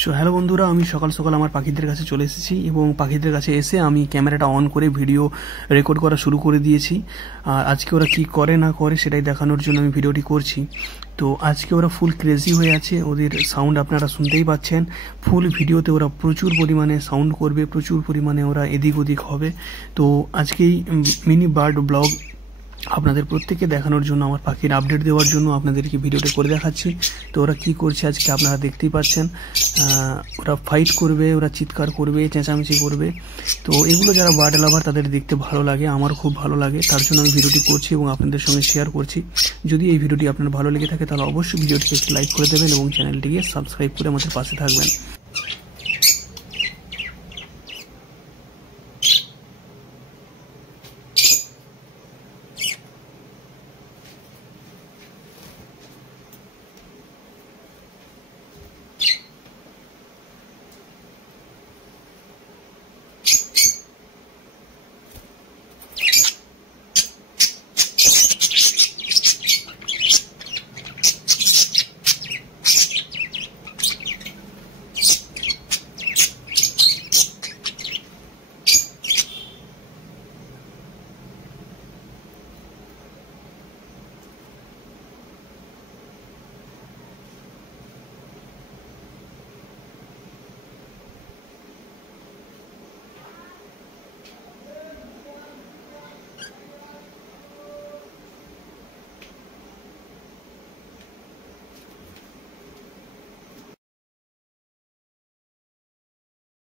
So hello বন্ধুরা, আমি সকাল সকাল আমার পাখিদের কাছে চলে এসেছি এবং পাখিদের কাছে এসে আমি ক্যামেরাটা অন করে ভিডিও রেকর্ড করা শুরু করে দিয়েছি। আর আজকে ওরা কি করে না করে সেটাই দেখানোর জন্য আমি ভিডিওটি করছি। তো আজকে ওরা ফুল ক্রেজি হয়ে আছে, ওদের সাউন্ড আপনারা শুনতেই পাচ্ছেন। ফুল ভিডিওতে ওরা প্রচুর পরিমাণে সাউন্ড করবে, প্রচুর পরিমাণে ওরা এদিক ওদিক হবে। তো আজকেই মিনি বার্ড ব্লগ আপনাদের প্রত্যেককে দেখানোর জন্য, আমার পাখির আপডেট দেওয়ার জন্য আপনাদেরকে ভিডিওটা করে দেখাচ্ছি। তো ওরা কি করছে আজকে আপনারা দেখতেই পাচ্ছেন। ওরা ফাইট করবে, ওরা চিৎকার করবে, চেঁচামেচি করবে। তো এগুলো যারা বার্ড লাভার তাদের দেখতে ভালো লাগে, আমার খুব ভালো লাগে, তার জন্য আমি ভিডিওটি করছি এবং আপনাদের সঙ্গে শেয়ার করছি। যদি এই ভিডিওটি আপনার ভালো লেগে থাকে তাহলে অবশ্যই ভিডিওটিকে একটু লাইক করে দেবেন এবং চ্যানেলটিকে সাবস্ক্রাইব করে আমাদের পাশে থাকবেন।